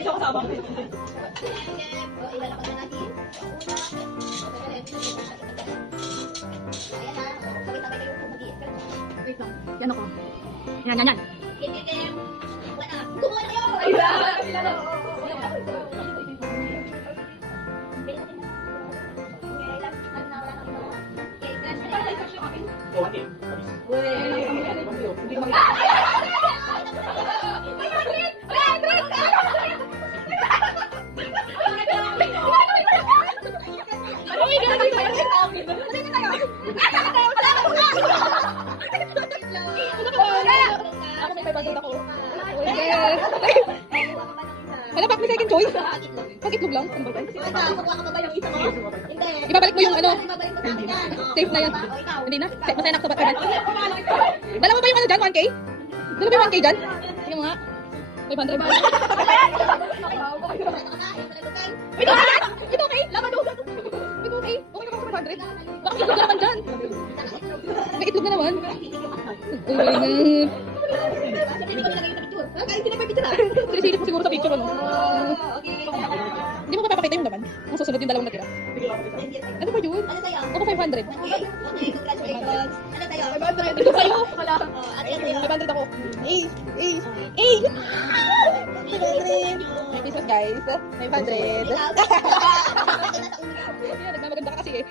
Isa kasama. Ilalakad na natin. Ayan na. Sabay-sabay kayo mag-iit. Wait lang. Yan ako. Yan. Wala. Kumuha na kayo! Ano pa, may second choice? Pag-itlog lang? Ano ba ba? Kukuha ka pa ba yung isa mo? Hindi. Ibabalik mo yung ano? Ibabalik mo sa akin yan. Safe na yan. O, ikaw. Hindi na? Masaya na ako sa ba't dala mo ba yung ano dyan? 1K? Dala mo yung 1K dyan? Sige mo nga. 500 ba? Ito okay? Ito okay? Laman doon. Ito okay? Okay naman sa 500? Baka may itlog na naman dyan. May itlog na naman. Oh my God. Sinisilip ko siguro sa picture ano. Hindi mo papakita yung laman. Ang susunod yung dalawang natira. Ano ba yun? Ano sa'yo? Ako 500. Congratulations. Ano sa'yo? 500. Ito sa'yo. Wala. Ano yan sa'yo? 500 ako. Eh! Merry Christmas guys. 500. Ikaw? Nagmamaganda ka kasi eh.